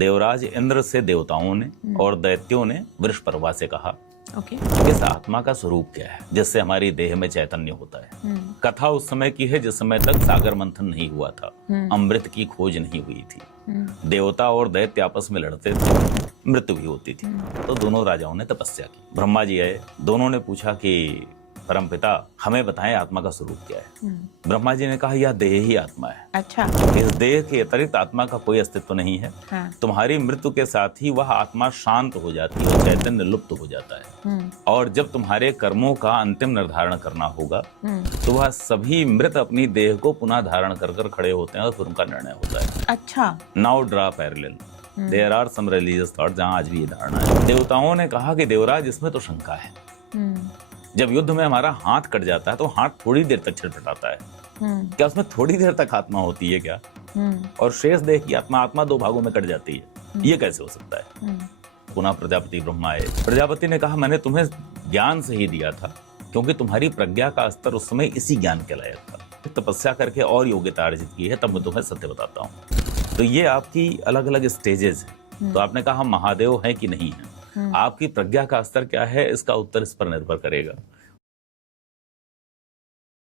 देवराज इंद्र से देवताओं ने और दैत्यों ने वृषपर्वा से कहा, ओके। इस आत्मा का स्वरूप क्या है जिससे हमारी देह में चैतन्य होता है। कथा उस समय की है जिस समय तक सागर मंथन नहीं हुआ था, अमृत की खोज नहीं हुई थी, देवता और दैत्य आपस में लड़ते थे, मृत्यु भी होती थी। तो दोनों राजाओं ने तपस्या की। ब्रह्मा जी आए, दोनों ने पूछा कि परमपिता हमें बताएं आत्मा का स्वरूप क्या है। ब्रह्मा जी ने कहा यह देह ही आत्मा है। अच्छा। इस देह के अतिरिक्त आत्मा का कोई अस्तित्व नहीं है। हाँ। तुम्हारी मृत्यु के साथ ही वह आत्मा शांत हो जाती है, चैतन्य लुप्त हो जाता है। और जब तुम्हारे कर्मों का अंतिम निर्धारण करना होगा तो वह सभी मृत अपनी देह को पुनः धारण कर कर खड़े होते हैं और फिर उनका निर्णय होता है। अच्छा। Now draw parallel, there are some religious thought जहां आज भी ये धारणा है। देवताओं ने कहा कि देवराज इसमें तो शंका है, जब युद्ध में हमारा हाथ कट जाता है तो हाथ थोड़ी देर तक छटपटाता है, क्या उसमें थोड़ी देर तक आत्मा होती है क्या? और शेष देह की आत्मा दो भागों में कट जाती है, ये कैसे हो सकता है? पुनः प्रजापति ब्रह्मा आए। प्रजापति ने कहा मैंने तुम्हें ज्ञान से ही दिया था क्योंकि तुम्हारी प्रज्ञा का स्तर उस समय इसी ज्ञान के लायक था। तपस्या करके और योग्यता अर्जित की है, तब मैं तुम्हें सत्य बताता हूँ। तो ये आपकी अलग अलग स्टेजेस है। तो आपने कहा हम महादेव हैं कि नहीं है, आपकी प्रज्ञा का स्तर क्या है, इसका उत्तर इस पर निर्भर करेगा।